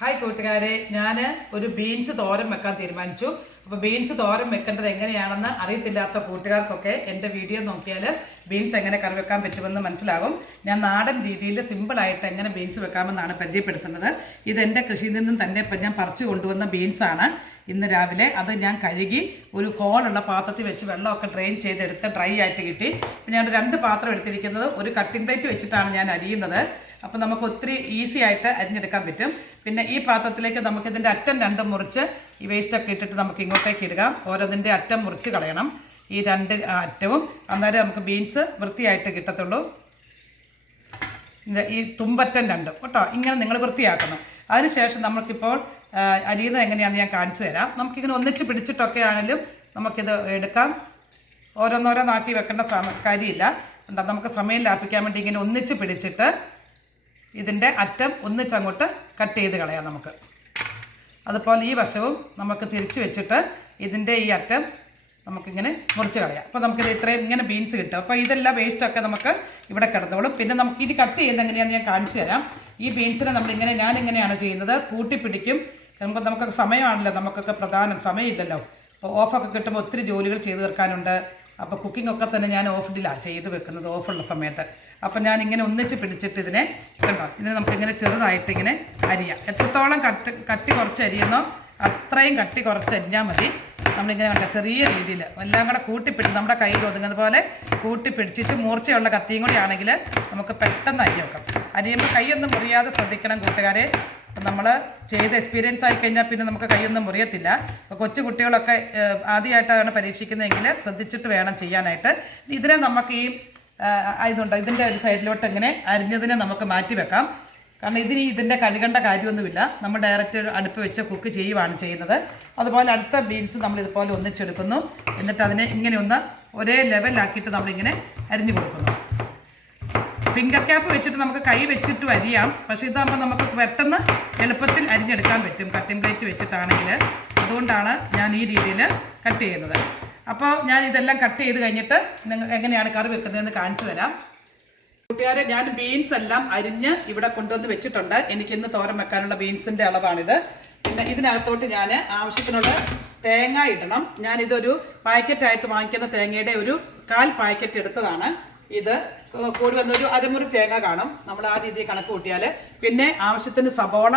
Hi കൂട്ടുകാരെ. ഞാൻ ഒരു ബീൻസ് തോരൻ വെക്കാൻ തീരുമാനിച്ചു. അപ്പോൾ ബീൻസ് തോരൻ വെക്കേണ്ടത് എങ്ങനെയാണെന്ന് അറിയത്തില്ലാത്ത കൂട്ടുകാർക്കൊക്കെ എന്റെ വീഡിയോ നോക്കിയാൽ ബീൻസ് എങ്ങനെ കറി വെക്കാൻ പറ്റുമെന്ന് മനസ്സിലാകും. ഞാൻ നാടൻ രീതിയിൽ സിമ്പിളായിട്ട് എങ്ങനെ ബീൻസ് വെക്കാമെന്നാണ് പരിചയപ്പെടുത്തുന്നത്. ഇത് എന്റെ കൃഷിയിൽ നിന്നും തന്നെ ഇപ്പം ഞാൻ പറിച്ചു കൊണ്ടുവന്ന ബീൻസാണ് ഇന്ന് രാവിലെ അത് ഞാൻ കഴുകി ഒരു ഹോളുള്ള പാത്രത്തിൽ വെച്ച് വെള്ളമൊക്കെ ഡ്രെയിൻ ചെയ്തെടുത്ത് ഡ്രൈ ആയിട്ട് കിട്ടി. ഞാൻ രണ്ട് പാത്രം എടുത്തിരിക്കുന്നത് ഒരു കട്ടിൻ പ്ലേറ്റ് വെച്ചിട്ടാണ് ഞാൻ അരിയുന്നത്. അപ്പോൾ നമുക്ക് ഒത്തിരി ഈസി ആയിട്ട് അരിഞ്ഞെടുക്കാൻ പറ്റും. പിന്നെ ഈ പാത്രത്തിലേക്ക് നമുക്ക് ഇതിന്റെ അറ്റം രണ്ടും മുറിച്ച് ഈ വേസ്റ്റൊക്കെ ഇട്ടിട്ട് നമുക്ക് ഇങ്ങോട്ടേക്ക് ഇടുക. ഓരോന്നിന്റെ അറ്റം മുറിച്ച് കളയണം. ഈ രണ്ട് അറ്റവും. അന്നേരം നമുക്ക് ബീൻസ് വൃത്തിയായിട്ട് കിട്ടത്തുള്ളൂ. ഈ തുമ്പറ്റം രണ്ടും. കേട്ടോ ഇങ്ങനെ നിങ്ങൾ വൃത്തിയാക്കണം. അതിനുശേഷം നമുക്കിപ്പോൾ അരിയുന്നത് എങ്ങനെയാണെന്ന് ഞാൻ കാണിച്ചു തരാം. നമുക്കിങ്ങനെ ഒന്നിച്ച് പിടിച്ചിട്ടൊക്കെ ആണെങ്കിലും നമുക്കിത് എടുക്കാം. ഓരോന്നോരോന്നാക്കി വെക്കേണ്ട കാര്യമില്ല. നമുക്ക് സമയം ലാഭിക്കാൻ വേണ്ടി ഇങ്ങനെ ഒന്നിച്ച് പിടിച്ചിട്ട് ഇതിന്റെ അറ്റം ഒന്നിച്ചങ്ങോട്ട് കട്ട് ചെയ്ത് കളയാം നമുക്ക്. അതുപോലെ ഈ വശവും നമുക്ക് തിരിച്ച് വെച്ചിട്ട് ഇതിന്റെ ഈ അറ്റം നമുക്കിങ്ങനെ മുറിച്ച് കളയാം. അപ്പോൾ നമുക്കിത് ഇത്രയും ഇങ്ങനെ ബീൻസ് കിട്ടും. അപ്പോൾ ഇതെല്ലാം വേസ്റ്റൊക്കെ നമുക്ക് ഇവിടെ കിടന്നോളും. പിന്നെ നമുക്ക് ഇനി കട്ട് ചെയ്യുന്നത് എങ്ങനെയാണെന്ന് ഞാൻ കാണിച്ചു തരാം. ഈ ബീൻസിനെ നമ്മളിങ്ങനെ ഞാനിങ്ങനെയാണ് ചെയ്യുന്നത്. കൂട്ടിപ്പിടിക്കും. നമുക്ക് നമുക്ക് സമയമാണല്ലോ. നമുക്കൊക്കെ പ്രധാനം സമയമില്ലല്ലോ. അപ്പോൾ ഓഫൊക്കെ കിട്ടുമ്പോൾ ഒത്തിരി ജോലികൾ ചെയ്തു തീർക്കാനുണ്ട്. അപ്പോൾ കുക്കിംഗ് ഒക്കെ തന്നെ ഞാൻ ഓഫിലാണ് ചെയ്ത് വെക്കുന്നത് ഓഫുള്ള സമയത്ത്. അപ്പോൾ ഞാൻ ഇങ്ങനെ ഒന്നിച്ച് പിടിച്ചിട്ട് ഇതിനെ കണ്ടോ? ഇതിനെ നമുക്ക് ഇങ്ങനെ ചെറുതായിട്ട് ഇങ്ങനെ അരിയാം. എത്രത്തോളം കട്ട് കട്ടി കുറച്ച് അരിയുന്നോ അത്രയും കട്ടി കുറച്ച് അരിഞ്ഞാൽ മതി. നമ്മളിങ്ങനെ കണ്ട? ചെറിയ രീതിയിൽ എല്ലാം കൂടെ കൂട്ടിപ്പിടിച്ച് നമ്മുടെ കയ്യിൽ ഒതുങ്ങുന്ന പോലെ കൂട്ടിപ്പിടിച്ചിട്ട് മൂർച്ചയുള്ള കത്തിയും കൂടി ആണെങ്കിൽ നമുക്ക് പെട്ടെന്ന് അരി വെക്കാം. അരിയുമ്പോൾ കൈയൊന്നും മുറിയാതെ ശ്രദ്ധിക്കണം കൂട്ടുകാരെ. നമ്മൾ ചെയ്ത് എക്സ്പീരിയൻസ് ആയി കഴിഞ്ഞാൽ പിന്നെ നമുക്ക് കൈയൊന്നും മുറിയത്തില്ല. അപ്പോൾ കൊച്ചു കുട്ടികളൊക്കെ ആദ്യമായിട്ടാണ് പരീക്ഷിക്കുന്നതെങ്കിൽ ശ്രദ്ധിച്ചിട്ട് വേണം ചെയ്യാനായിട്ട്. ഇതിനെ നമുക്ക് ഈ ഇതുണ്ട് ഇതിന്റെ ഒരു സൈഡിലോട്ട് ഇങ്ങനെ അരിഞ്ഞതിനെ നമുക്ക് മാറ്റി വെക്കാം. കാരണം ഇതിന് ഇതിന്റെ കഴുകേണ്ട കാര്യമൊന്നുമില്ല. നമ്മൾ ഡയറക്റ്റ് അടുപ്പ് വെച്ച് കുക്ക് ചെയ്യുവാണ് ചെയ്യുന്നത്. അതുപോലെ അടുത്ത ബീൻസ് നമ്മൾ ഇതുപോലെ ഒന്നിച്ചെടുക്കുന്നു. എന്നിട്ട് അതിനെ ഇങ്ങനെ ഒന്ന് ഒരേ ലെവലാക്കിയിട്ട് നമ്മളിങ്ങനെ അരിഞ്ഞു കൊടുക്കുന്നു. ഫിംഗർ ക്യാപ്പ് വെച്ചിട്ട് നമുക്ക് കൈ വെച്ചിട്ട് അരിയാം. പക്ഷേ ഇതാകുമ്പോൾ നമുക്ക് പെട്ടെന്ന് എളുപ്പത്തിൽ അരിഞ്ഞെടുക്കാൻ പറ്റും. കട്ടിംഗ് പ്ലേറ്റ് വെച്ചിട്ടാണെങ്കിൽ. അതുകൊണ്ടാണ് ഞാൻ ഈ രീതിയിൽ കട്ട് ചെയ്യുന്നത്. അപ്പോൾ ഞാൻ ഇതെല്ലാം കട്ട് ചെയ്ത് കഴിഞ്ഞിട്ട് നിങ്ങൾ എങ്ങനെയാണ് കറി വെക്കുന്നതെന്ന് കാണിച്ചു തരാം. കൂട്ടുകാരെ ഞാൻ ബീൻസ് എല്ലാം അരിഞ്ഞ് ഇവിടെ കൊണ്ടുവന്ന് വെച്ചിട്ടുണ്ട്. എനിക്ക് ഇന്ന് തോരൻ വെക്കാനുള്ള ബീൻസിന്റെ അളവാണിത്. പിന്നെ ഇതിനകത്തോട്ട് ഞാൻ ആവശ്യത്തിനുള്ള തേങ്ങ ഇടണം. ഞാനിതൊരു പാക്കറ്റായിട്ട് വാങ്ങിക്കുന്ന തേങ്ങയുടെ ഒരു കാൽ പാക്കറ്റ് എടുത്തതാണ്. ഇത് കൂടി വന്ന ഒരു അരമുറി തേങ്ങ കാണും. നമ്മൾ ആ രീതിയിൽ കണക്ക് കൂട്ടിയാൽ പിന്നെ ആവശ്യത്തിന് സബോള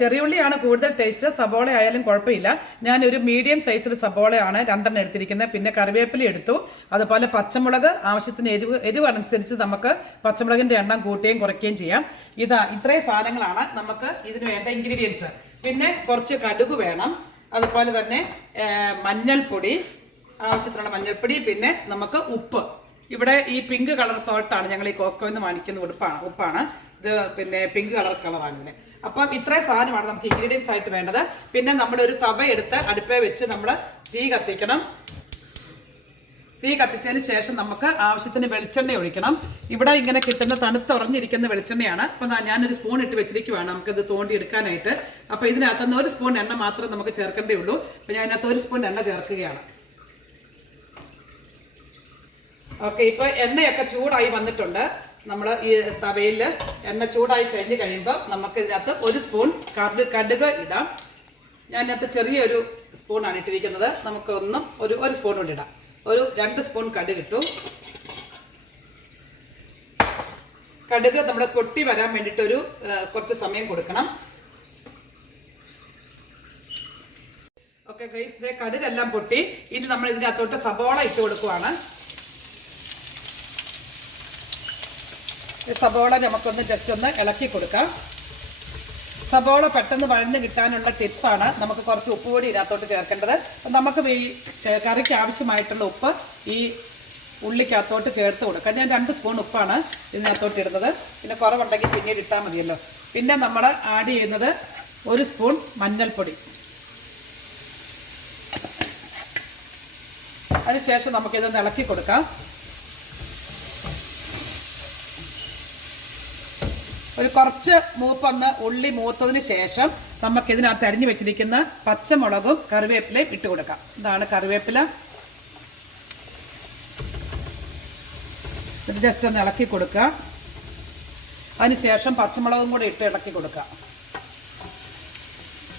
ചെറിയുള്ളിയാണ് കൂടുതൽ ടേസ്റ്റ് സബോള ആയാലും കുഴപ്പമില്ല. ഞാനൊരു മീഡിയം സൈസിൽ സബോളയാണ് രണ്ടെണ്ണം എടുത്തിരിക്കുന്നത്. പിന്നെ കറിവേപ്പില എടുത്തു. അതുപോലെ പച്ചമുളക് ആവശ്യത്തിന് എരിവ് എരിവ് അനുസരിച്ച് നമുക്ക് പച്ചമുളകിന്റെ എണ്ണം കൂട്ടുകയും കുറയ്ക്കുകയും ചെയ്യാം. ഇതാ ഇത്രയും സാധനങ്ങളാണ് നമുക്ക് ഇതിന് വേണ്ട ഇൻഗ്രീഡിയൻസ് പിന്നെ കുറച്ച് കടുക് വേണം. അതുപോലെ തന്നെ മഞ്ഞൾപ്പൊടി ആവശ്യത്തിനുള്ള മഞ്ഞൾപ്പൊടി പിന്നെ നമുക്ക് ഉപ്പ്. ഇവിടെ ഈ പിങ്ക് കളർ സോൾട്ടാണ് ഞങ്ങൾ ഈ കോസ്കോയിൽ നിന്ന് വാങ്ങിക്കുന്ന ഉടുപ്പാണ് ഉപ്പാണ്. ഇത് പിന്നെ പിങ്ക് കളർ കളറാണ് ഇതിന്. അപ്പം ഇത്രയും സാധനമാണ് നമുക്ക് ഇൻഗ്രീഡിയൻസ് ആയിട്ട് വേണ്ടത്. പിന്നെ നമ്മൾ ഒരു തവ എടുത്ത് അടുപ്പേ വെച്ച് നമ്മൾ തീ കത്തിക്കണം. തീ കത്തിച്ചതിന് ശേഷം നമുക്ക് ആവശ്യത്തിന് വെളിച്ചെണ്ണ ഒഴിക്കണം. ഇവിടെ ഇങ്ങനെ കിട്ടുന്ന തണുത്തുറഞ്ഞിരിക്കുന്ന വെളിച്ചെണ്ണയാണ്. അപ്പം ഞാനൊരു സ്പൂൺ ഇട്ട് വെച്ചിരിക്കുവാണ്. നമുക്കിത് തോണ്ടി എടുക്കാനായിട്ട്. അപ്പോൾ ഇതിനകത്തുനിന്ന് ഒരു സ്പൂൺ എണ്ണ മാത്രം നമുക്ക് ചേർക്കേണ്ടേ ഉള്ളൂ. അപ്പോൾ ഞാൻ ഇതിനകത്ത് ഒരു സ്പൂൺ എണ്ണ ചേർക്കുകയാണ്. ഓക്കെ ഇപ്പോൾ എണ്ണയൊക്കെ ചൂടായി വന്നിട്ടുണ്ട്. നമ്മൾ ഈ തവയിൽ എണ്ണ ചൂടായി കഴിഞ്ഞ് കഴിയുമ്പോൾ നമുക്ക് ഇതിനകത്ത് ഒരു സ്പൂൺ കടുക് കടുക് ഇടാം. ഞാൻ ഇതിനകത്ത് ചെറിയൊരു സ്പൂണാണ് ഇട്ടിരിക്കുന്നത്. നമുക്ക് ഒന്നും ഒരു ഒരു സ്പൂൺ കൂടി ഇടാം. ഒരു രണ്ട് സ്പൂൺ കടുക് ഇട്ടു. കടുക് നമ്മൾ കൊട്ടി വരാൻ വേണ്ടിയിട്ട് ഒരു കുറച്ച് സമയം കൊടുക്കണം. ഓക്കെ ഗൈസ് കടുകെല്ലാം പൊട്ടി. ഇനി നമ്മൾ ഇതിനകത്തോട്ട് സബോള ഇട്ട് കൊടുക്കുവാണ്. സബോള നമുക്കൊന്ന് ജസ്റ്റ് ഒന്ന് ഇളക്കി കൊടുക്കാം. സബോള പെട്ടെന്ന് വഴഞ്ഞ് കിട്ടാനുള്ള ടിപ്സാണ് നമുക്ക് കുറച്ച് ഉപ്പ് കൂടി ഇതിനകത്തോട്ട് ചേർക്കേണ്ടത്. നമുക്ക് ഈ കറിക്ക് ആവശ്യമായിട്ടുള്ള ഉപ്പ് ഈ ഉള്ളിക്കകത്തോട്ട് ചേർത്ത് കൊടുക്കാം. ഞാൻ രണ്ട് സ്പൂൺ ഉപ്പാണ് ഇതിനകത്തോട്ട് ഇടുന്നത്. പിന്നെ കുറവുണ്ടെങ്കിൽ പിന്നീട് ഇട്ടാൽ മതിയല്ലോ. പിന്നെ നമ്മൾ ആഡ് ചെയ്യുന്നത് ഒരു സ്പൂൺ മഞ്ഞൾപ്പൊടി. അതിനുശേഷം നമുക്കിതൊന്ന് ഇളക്കി കൊടുക്കാം. ഒരു കുറച്ച് മൂപ്പൊന്ന് ഉള്ളി മൂത്തതിന് ശേഷം നമുക്ക് ഇതിനകത്ത് അരിഞ്ഞു വെച്ചിരിക്കുന്ന പച്ചമുളകും കറിവേപ്പിലയും ഇട്ട് കൊടുക്കാം. ഇതാണ് കറിവേപ്പില. ഇത് ജസ്റ്റ് ഒന്ന് ഇളക്കി കൊടുക്കുക. അതിനുശേഷം പച്ചമുളകും കൂടി ഇട്ട് ഇളക്കി കൊടുക്കുക.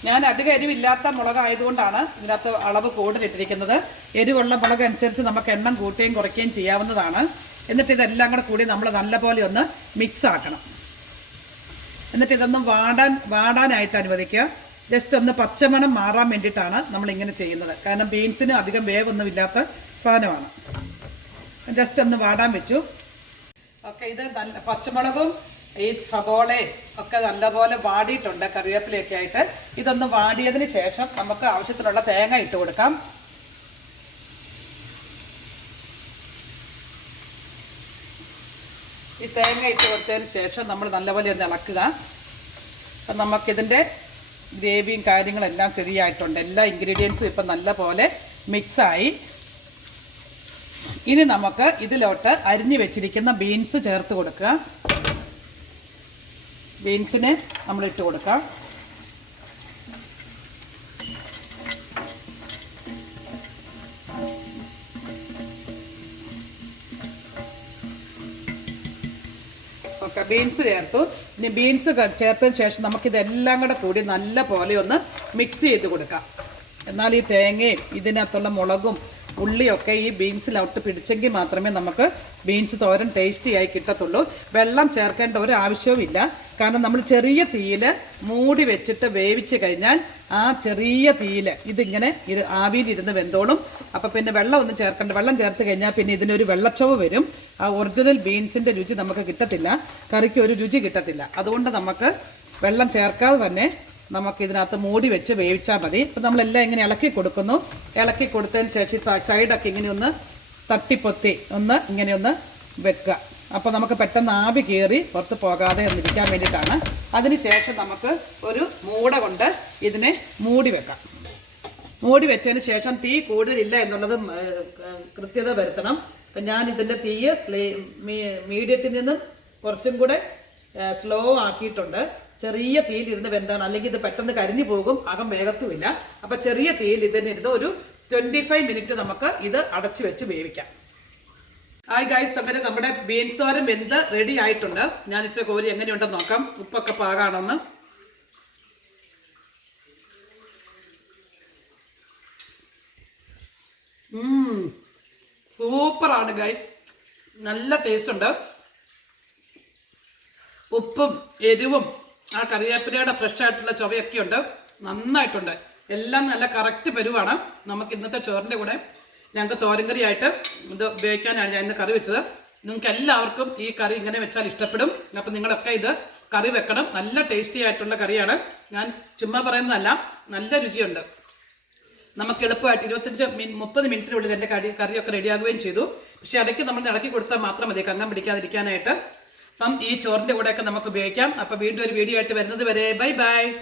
ഞാൻ അധികം എരിവില്ലാത്ത മുളക് ആയതുകൊണ്ടാണ് ഇതിനകത്ത് അളവ് കൂടുതലിട്ടിരിക്കുന്നത്. എരിവുള്ള മുളക് അനുസരിച്ച് നമുക്ക് എണ്ണം കൂട്ടുകയും കുറയ്ക്കുകയും ചെയ്യാവുന്നതാണ്. എന്നിട്ട് ഇതെല്ലാം കൂടെ കൂടി നമ്മൾ നല്ലപോലെ ഒന്ന് മിക്സ് ആക്കണം. എന്നിട്ട് ഇതൊന്ന് വാടാൻ വാടാനായിട്ട് അനുവദിക്കുക. ജസ്റ്റ് ഒന്ന് പച്ചമണം മാറാൻ വേണ്ടിയിട്ടാണ് നമ്മൾ ഇങ്ങനെ ചെയ്യുന്നത്. കാരണം ബീൻസിന് അധികം വേവൊന്നും ഇല്ലാത്ത സാധനമാണ്. ജസ്റ്റ് ഒന്ന് വാടാൻ വെച്ചു. ഓക്കെ ഇത് നല്ല പച്ചമുളകും ഈ സബോളയും ഒക്കെ നല്ലപോലെ വാടിയിട്ടുണ്ട് കറിവേപ്പിലയൊക്കെ ആയിട്ട്. ഇതൊന്ന് വാടിയതിന് ശേഷം നമുക്ക് ആവശ്യത്തിനുള്ള തേങ്ങ ഇട്ട് കൊടുക്കാം. തേങ്ങ ഇട്ട് കൊടുത്തതിന് ശേഷം നമ്മൾ നല്ലപോലെ ഒന്ന് ഇളക്കുക. അപ്പം നമുക്കിതിന്റെ ഗ്രേവിയും കാര്യങ്ങളെല്ലാം ശരിയായിട്ടുണ്ട്. എല്ലാ ഇൻഗ്രീഡിയൻസും ഇപ്പം നല്ലപോലെ മിക്സായി. ഇനി നമുക്ക് ഇതിലോട്ട് അരിഞ്ഞു വെച്ചിരിക്കുന്ന ബീൻസ് ചേർത്ത് കൊടുക്കുക ബീൻസിന് നമ്മൾ ഇട്ട് കൊടുക്കാം. ബീൻസ് ചേർത്തു. ഇനി ബീൻസ് ചേർത്തതിന് ശേഷം നമുക്കിതെല്ലാം കൂടെ കൂടി നല്ല പോലെ ഒന്ന് മിക്സ് ചെയ്ത് കൊടുക്കാം. എന്നാൽ ഈ തേങ്ങയും ഇതിനകത്തുള്ള മുളകും ഉള്ളിയൊക്കെ ഈ ബീൻസിലോട്ട് പിടിച്ചെങ്കിൽ മാത്രമേ നമുക്ക് ബീൻസ് തോരൻ ടേസ്റ്റിയായി കിട്ടത്തുള്ളൂ. വെള്ളം ചേർക്കേണ്ട ഒരു ആവശ്യവുമില്ല കാരണം നമ്മൾ ചെറിയ തീയിൽ മൂടി വെച്ചിട്ട് വേവിച്ച് കഴിഞ്ഞാൽ ആ ചെറിയ തീയിൽ ഇതിങ്ങനെ ഇത് ആവിയിലിരുന്ന് വെന്തോളും. അപ്പം പിന്നെ വെള്ളം ഒന്നും ചേർക്കേണ്ട. വെള്ളം ചേർത്ത് കഴിഞ്ഞാൽ പിന്നെ ഇതിനൊരു വെള്ളച്ചവ് വരും. ആ ഒറിജിനൽ ബീൻസിന്റെ രുചി നമുക്ക് കിട്ടത്തില്ല. കറിക്ക് ഒരു രുചി കിട്ടത്തില്ല. അതുകൊണ്ട് നമുക്ക് വെള്ളം ചേർക്കാതെ തന്നെ നമുക്ക് ഇതിനകത്ത് മൂടി വെച്ച് വേവിച്ചാൽ മതി. അപ്പം നമ്മളെല്ലാം ഇങ്ങനെ ഇളക്കി കൊടുക്കുന്നു. ഇളക്കി കൊടുത്തതിന് ശേഷം സൈഡൊക്കെ ഇങ്ങനെ ഒന്ന് തട്ടിപ്പൊത്തി ഒന്ന് ഇങ്ങനെ ഒന്ന് വെക്കുക. അപ്പോൾ നമുക്ക് പെട്ടെന്ന് ആവി കയറി പുറത്ത് പോകാതെ ഒന്നിരിക്കാൻ വേണ്ടിയിട്ടാണ്. അതിനുശേഷം നമുക്ക് ഒരു മൂട കൊണ്ട് ഇതിനെ മൂടി വെക്കാം. മൂടി വെച്ചതിന് ശേഷം തീ കൂടുതലില്ല എന്നുള്ളത് കൃത്യത വരുത്തണം. അപ്പം ഞാൻ ഇതിന്റെ തീയ സ്ലേ മീഡിയത്തിൽ നിന്നും കുറച്ചും കൂടെ സ്ലോ ആക്കിയിട്ടുണ്ട്. ചെറിയ തീയിലിരുന്ന് വെന്താണ്. അല്ലെങ്കിൽ ഇത് പെട്ടെന്ന് കരിഞ്ഞു പോകും. അകം വേഗത്തുമില്ല അപ്പം ചെറിയ തീയിൽ ഇതിനിരുന്ന് ഒരു ട്വന്റി ഫൈവ് മിനിറ്റ് നമുക്ക് ഇത് അടച്ചു വെച്ച് വേവിക്കാം. ഹായ് ഗായ്സ് തമ്മിൽ നമ്മുടെ ബീൻസ് തോരം വെന്ത് റെഡി ആയിട്ടുണ്ട്. ഞാൻ ഇച്ചിരി കോരി എങ്ങനെയുണ്ടെന്ന് നോക്കാം. ഉപ്പൊക്കെ പാകാണെന്ന്. പാകാണോന്ന് സൂപ്പറാണ് ഗൈസ് നല്ല ടേസ്റ്റ് ഉണ്ട്. ഉപ്പും എരിവും ആ കറിവേപ്പിലയുടെ ഫ്രഷ് ആയിട്ടുള്ള ചൊവയൊക്കെ ഉണ്ട്. നന്നായിട്ടുണ്ട്. എല്ലാം നല്ല കറക്റ്റ് വരുവാണ് നമുക്ക് ഇന്നത്തെ ചോറിന്റെ കൂടെ ഞങ്ങൾക്ക് തോരൻ കറിയായിട്ട് ഇത് ഉപയോഗിക്കാനാണ് ഞാൻ ഇന്ന് കറി വെച്ചത്. നിങ്ങൾക്ക് എല്ലാവർക്കും ഈ കറി ഇങ്ങനെ വെച്ചാൽ ഇഷ്ടപ്പെടും. അപ്പം നിങ്ങളൊക്കെ ഇത് കറി വെക്കണം. നല്ല ടേസ്റ്റി ആയിട്ടുള്ള കറിയാണ്. ഞാൻ ചുമ്മാ പറയുന്നതല്ല നല്ല രുചിയുണ്ട്. നമുക്ക് എളുപ്പമായിട്ട് ഇരുപത്തഞ്ച് മിൻ മുപ്പത് മിനിറ്റിനുള്ളിൽ എന്റെ കടി കറിയൊക്കെ റെഡിയാകുകയും ചെയ്തു. പക്ഷേ ഇടയ്ക്ക് നമ്മൾ ഇളക്കി കൊടുത്താൽ മാത്രം മതി കങ്ങം പിടിക്കാതിരിക്കാനായിട്ട്. അപ്പം ഈ ചോറിന്റെ കൂടെയൊക്കെ നമുക്ക് ഉപയോഗിക്കാം. അപ്പം വീണ്ടും ഒരു വീഡിയോ ആയിട്ട് വരുന്നത് വരെ ബൈ ബൈ.